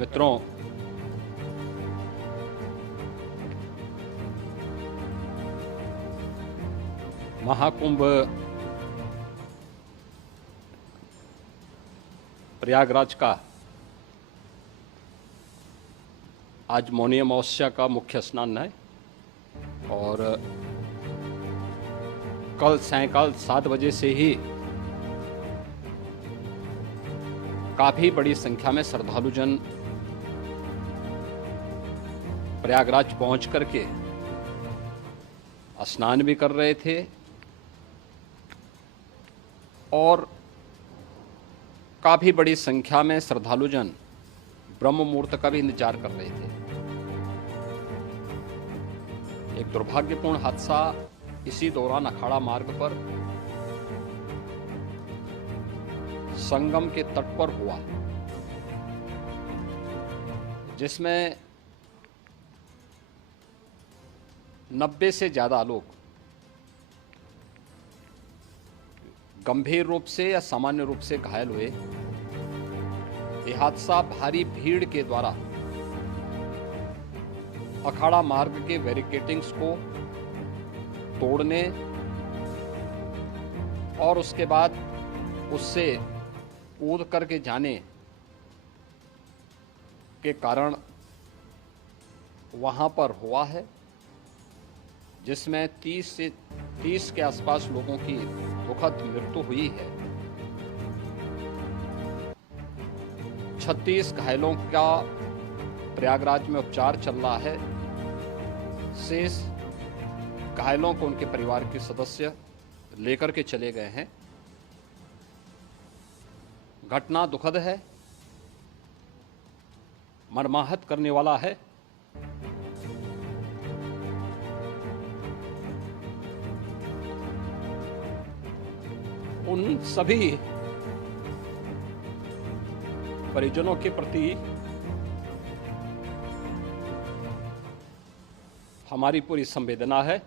मित्रों, महाकुंभ प्रयागराज का आज मौनी अमावस्या का मुख्य स्नान है और कल सायंकाल 7 बजे से ही काफी बड़ी संख्या में श्रद्धालुजन प्रयागराज पहुंच करके स्नान भी कर रहे थे और काफी बड़ी संख्या में श्रद्धालुजन ब्रह्म मुहूर्त का भी इंतजार कर रहे थे। एक दुर्भाग्यपूर्ण हादसा इसी दौरान अखाड़ा मार्ग पर संगम के तट पर हुआ, जिसमें 90 से ज्यादा लोग गंभीर रूप से या सामान्य रूप से घायल हुए। यह हादसा भारी भीड़ के द्वारा अखाड़ा मार्ग के बैरिकेडिंग्स को तोड़ने और उसके बाद उससे कूद करके जाने के कारण वहां पर हुआ है, जिसमें 30 के आसपास लोगों की दुखद मृत्यु हुई है। 36 घायलों का प्रयागराज में उपचार चल रहा है। शेष घायलों को उनके परिवार के सदस्य लेकर के चले गए हैं। घटना दुखद है, मर्माहत करने वाला है। उन सभी परिजनों के प्रति हमारी पूरी संवेदना है।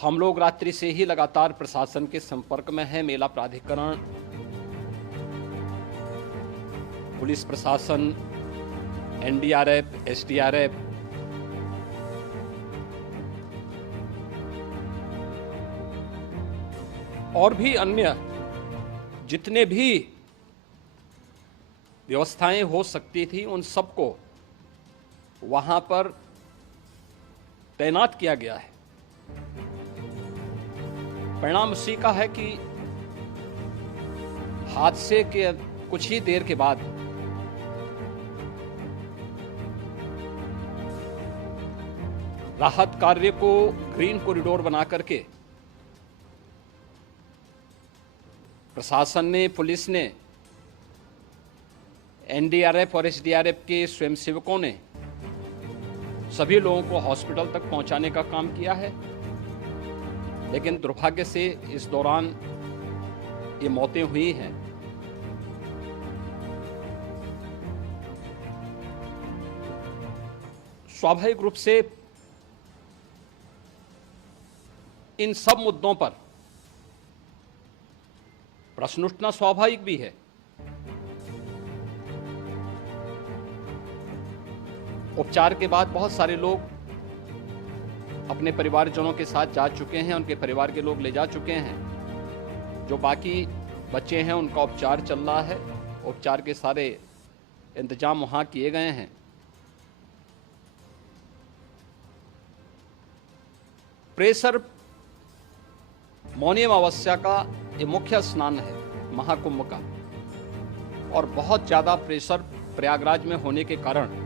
हम लोग रात्रि से ही लगातार प्रशासन के संपर्क में हैं। मेला प्राधिकरण, पुलिस प्रशासन, एनडीआरएफ, एसडीआरएफ, और भी अन्य जितने भी व्यवस्थाएं हो सकती थी उन सबको वहां पर तैनात किया गया है। परिणाम उसी का है कि हादसे के कुछ ही देर के बाद राहत कार्य को ग्रीन कॉरिडोर बना करके प्रशासन ने, पुलिस ने, एनडीआरएफ और एसडीआरएफ के स्वयंसेवकों ने सभी लोगों को हॉस्पिटल तक पहुंचाने का काम किया है। लेकिन दुर्भाग्य से इस दौरान ये मौतें हुई हैं। स्वाभाविक रूप से इन सब मुद्दों पर प्रश्न उठना स्वाभाविक भी है। उपचार के बाद बहुत सारे लोग अपने परिवारजनों के साथ जा चुके हैं, उनके परिवार के लोग ले जा चुके हैं। जो बाकी बच्चे हैं उनका उपचार चल रहा है। उपचार के सारे इंतजाम वहां किए गए हैं। प्रेशर मौनी अमावस्या का ये मुख्य स्नान है महाकुंभ का, और बहुत ज्यादा प्रेशर प्रयागराज में होने के कारण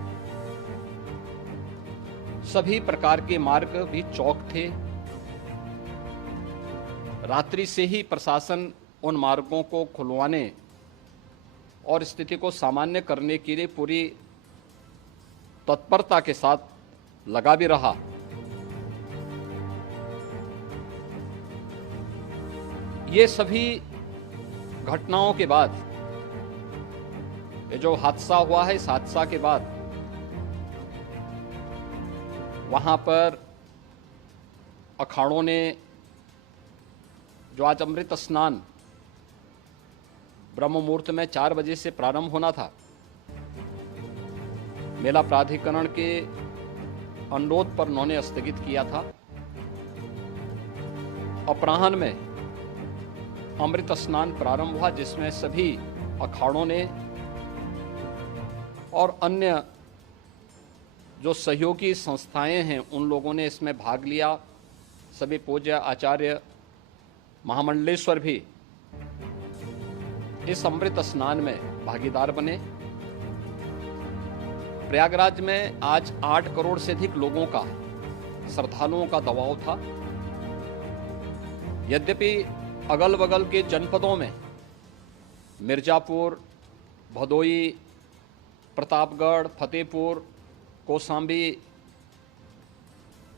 सभी प्रकार के मार्ग भी चौक थे। रात्रि से ही प्रशासन उन मार्गों को खुलवाने और स्थिति को सामान्य करने के लिए पूरी तत्परता के साथ लगा भी रहा। ये सभी घटनाओं के बाद, ये जो हादसा हुआ है, इस हादसा के बाद वहां पर अखाड़ों ने जो आज अमृत स्नान ब्रह्म मुहूर्त में 4 बजे से प्रारंभ होना था। मेला प्राधिकरण के अनुरोध पर उन्होंने स्थगित किया था। अपराह्न में अमृत स्नान प्रारंभ हुआ, जिसमें सभी अखाड़ों ने और अन्य जो सहयोगी संस्थाएं हैं उन लोगों ने इसमें भाग लिया। सभी पूज्य आचार्य महामंडलेश्वर भी इस अमृत स्नान में भागीदार बने। प्रयागराज में आज 8 करोड़ से अधिक लोगों का, श्रद्धालुओं का दबाव था। यद्यपि अगल बगल के जनपदों में मिर्जापुर, भदोई, प्रतापगढ़, फतेहपुर, कौशाम्बी,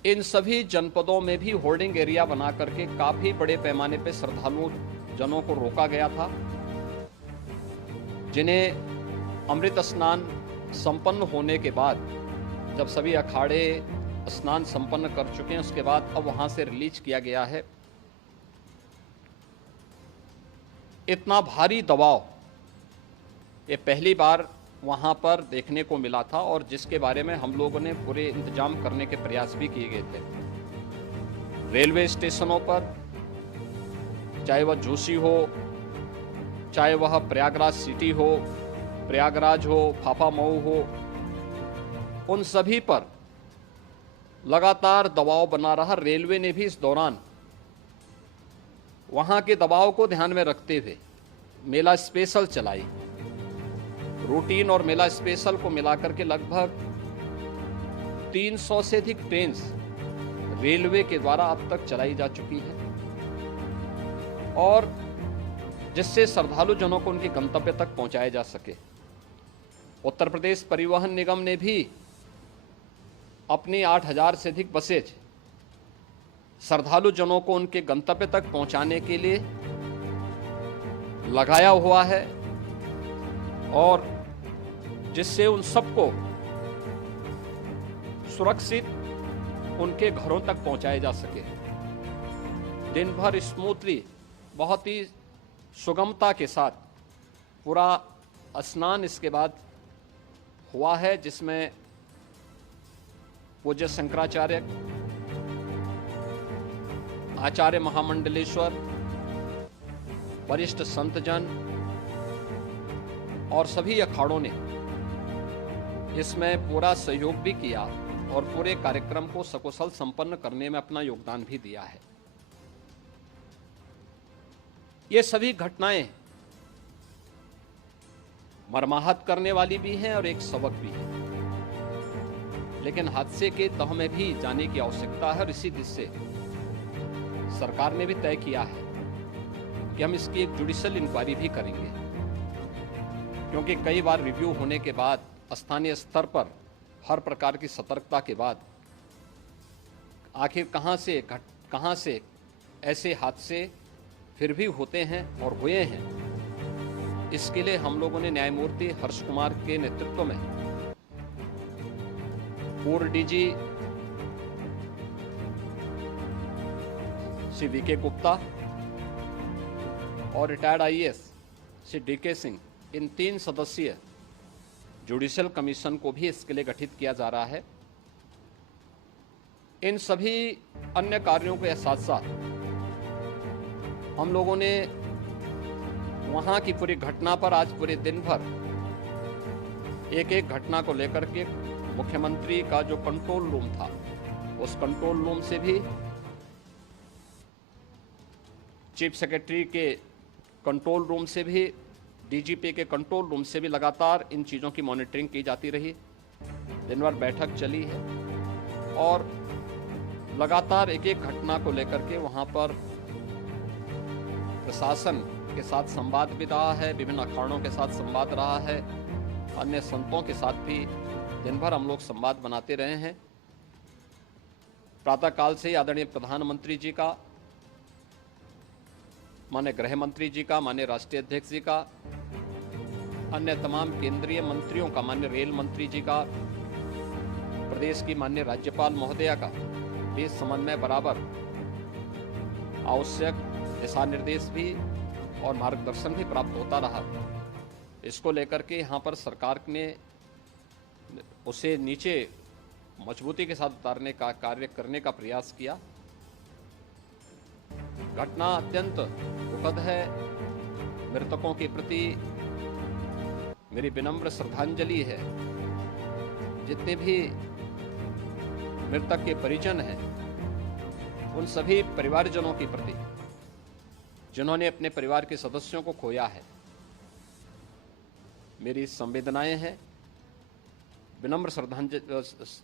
इन सभी जनपदों में भी होर्डिंग एरिया बना करके काफी बड़े पैमाने पर श्रद्धालु जनों को रोका गया था, जिन्हें अमृत स्नान संपन्न होने के बाद, जब सभी अखाड़े स्नान संपन्न कर चुके हैं, उसके बाद अब वहां से रिलीज किया गया है। इतना भारी दबाव ये पहली बार वहां पर देखने को मिला था, और जिसके बारे में हम लोगों ने पूरे इंतजाम करने के प्रयास भी किए गए थे। रेलवे स्टेशनों पर, चाहे वह झूसी हो, चाहे वह प्रयागराज सिटी हो, प्रयागराज हो, फाफामऊ हो, उन सभी पर लगातार दबाव बना रहा। रेलवे ने भी इस दौरान वहां के दबाव को ध्यान में रखते हुए मेला स्पेशल चलाई। रूटीन और मेला स्पेशल को मिलाकर के लगभग 300 से अधिक ट्रेन रेलवे के द्वारा अब तक चलाई जा चुकी है, और जिससे श्रद्धालु जनों को उनके गंतव्य तक पहुंचाया जा सके। उत्तर प्रदेश परिवहन निगम ने भी अपनी 8000 से अधिक बसेज श्रद्धालु जनों को उनके गंतव्य तक पहुंचाने के लिए लगाया हुआ है, और जिससे उन सबको सुरक्षित उनके घरों तक पहुंचाया जा सके। दिन भर स्मूथली, बहुत ही सुगमता के साथ पूरा स्नान इसके बाद हुआ है, जिसमें पूज्य शंकराचार्य, आचार्य महामंडलेश्वर, वरिष्ठ संतजन और सभी अखाड़ों ने इसमें पूरा सहयोग भी किया और पूरे कार्यक्रम को सकुशल संपन्न करने में अपना योगदान भी दिया है। ये सभी घटनाएं मर्माहत करने वाली भी हैं और एक सबक भी है, लेकिन हादसे के तह में भी जाने की आवश्यकता है, और इसी दिशा से सरकार ने भी तय किया है कि हम इसकी एक जुडिशियल इंक्वायरी भी करेंगे, क्योंकि कई बार रिव्यू होने के बाद स्थानीय स्तर पर हर प्रकार की सतर्कता के बाद आखिर कहां से ऐसे हादसे फिर भी होते हैं और हुए हैं। इसके लिए हम लोगों ने न्यायमूर्ति हर्ष कुमार के नेतृत्व में पूर्व डीजी श्री वीके गुप्ता और retired IAS Shri D K Singh, इन 3 सदस्यीय जुडिशियल कमीशन को भी इसके लिए गठित किया जा रहा है। इन सभी अन्य कार्यों के साथ साथ हम लोगों ने वहां की पूरी घटना पर आज पूरे दिन भर एक एक घटना को लेकर के मुख्यमंत्री का जो कंट्रोल रूम था, उस कंट्रोल रूम से भी, चीफ सेक्रेटरी के कंट्रोल रूम से भी, डीजीपी के कंट्रोल रूम से भी लगातार इन चीज़ों की मॉनिटरिंग की जाती रही। दिन भर बैठक चली है और लगातार एक एक घटना को लेकर के वहाँ पर प्रशासन के साथ संवाद भी रहा है, विभिन्न अखाड़ों के साथ संवाद रहा है, अन्य संतों के साथ भी दिन भर हम लोग संवाद बनाते रहे हैं। प्रातःकाल से ही आदरणीय प्रधानमंत्री जी का, माननीय गृह मंत्री जी का, माननीय राष्ट्रीय अध्यक्ष जी का, अन्य तमाम केंद्रीय मंत्रियों का, माननीय रेल मंत्री जी का, प्रदेश की माननीय राज्यपाल महोदया का भी समन्वय बराबर आवश्यक दिशा निर्देश भी और मार्गदर्शन भी प्राप्त होता रहा। इसको लेकर के यहाँ पर सरकार ने उसे नीचे मजबूती के साथ उतारने का कार्य करने का प्रयास किया। घटना अत्यंत दुखद है। मृतकों के प्रति मेरी विनम्र श्रद्धांजलि है। जितने भी मृतक के परिजन हैं, उन सभी परिवारजनों के प्रति जिन्होंने अपने परिवार के सदस्यों को खोया है, मेरी संवेदनाएं हैं। विनम्र श्रद्धांजलि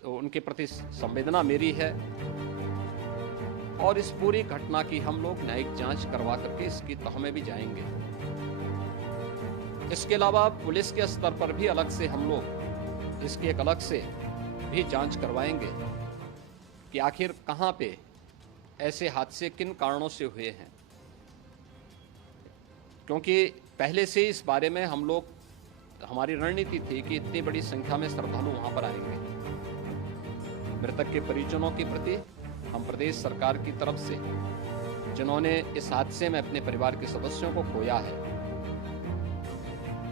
उनके प्रति संवेदना मेरी है। और इस पूरी घटना की हम लोग न्यायिक जांच करवा करके इसकी तह में भी जाएंगे। इसके अलावा पुलिस के स्तर पर भी अलग से हम लोग इसकी एक अलग से भी जांच करवाएंगे कि आखिर कहां पे ऐसे हादसे किन कारणों से हुए हैं, क्योंकि पहले से इस बारे में हम लोग हमारी रणनीति थी कि इतनी बड़ी संख्या में श्रद्धालु वहां पर आएंगे। मृतक के परिजनों के प्रति हम प्रदेश सरकार की तरफ से, जिन्होंने इस हादसे में अपने परिवार के सदस्यों को खोया है,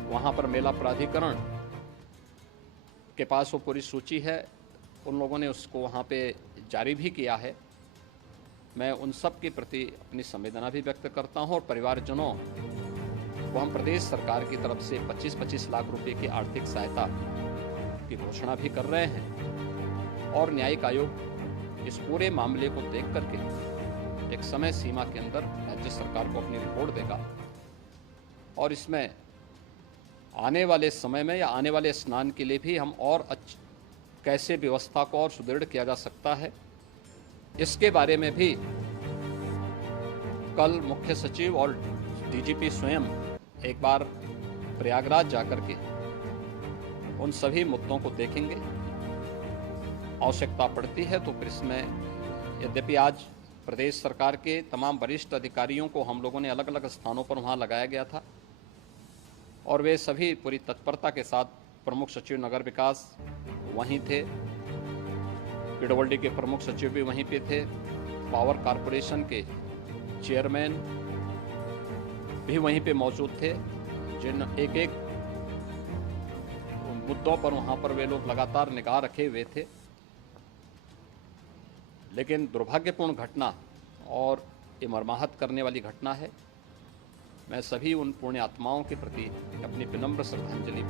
वहां पर मेला प्राधिकरण के पास वो पूरी सूची है, उन लोगों ने उसको वहां पे जारी भी किया है। मैं उन सब के प्रति अपनी संवेदना भी व्यक्त करता हूं और परिवारजनों को हम प्रदेश सरकार की तरफ से 25-25 लाख रुपए की आर्थिक सहायता की घोषणा भी कर रहे हैं। और न्यायिक आयोग इस पूरे मामले को देख करके एक समय सीमा के अंदर राज्य सरकार को अपनी रिपोर्ट देगा और इसमें आने वाले समय में या आने वाले स्नान के लिए भी हम और कैसे व्यवस्था को और सुदृढ़ किया जा सकता है, इसके बारे में भी कल मुख्य सचिव और डीजीपी स्वयं एक बार प्रयागराज जाकर के उन सभी मुद्दों को देखेंगे। आवश्यकता पड़ती है तो फिर इसमें, यद्यपि आज प्रदेश सरकार के तमाम वरिष्ठ अधिकारियों को हम लोगों ने अलग अलग स्थानों पर वहां लगाया गया था और वे सभी पूरी तत्परता के साथ, प्रमुख सचिव नगर विकास वहीं थे, पीडब्ल्यूडी के प्रमुख सचिव भी वहीं पे थे, पावर कॉरपोरेशन के चेयरमैन भी वहीं पे मौजूद थे, जिन एक एक मुद्दों पर वहां पर वे लोग लगातार निगाह रखे हुए थे। लेकिन दुर्भाग्यपूर्ण घटना और ये मर्माहत करने वाली घटना है। मैं सभी उन पुण्य आत्माओं के प्रति अपनी विनम्र श्रद्धांजलि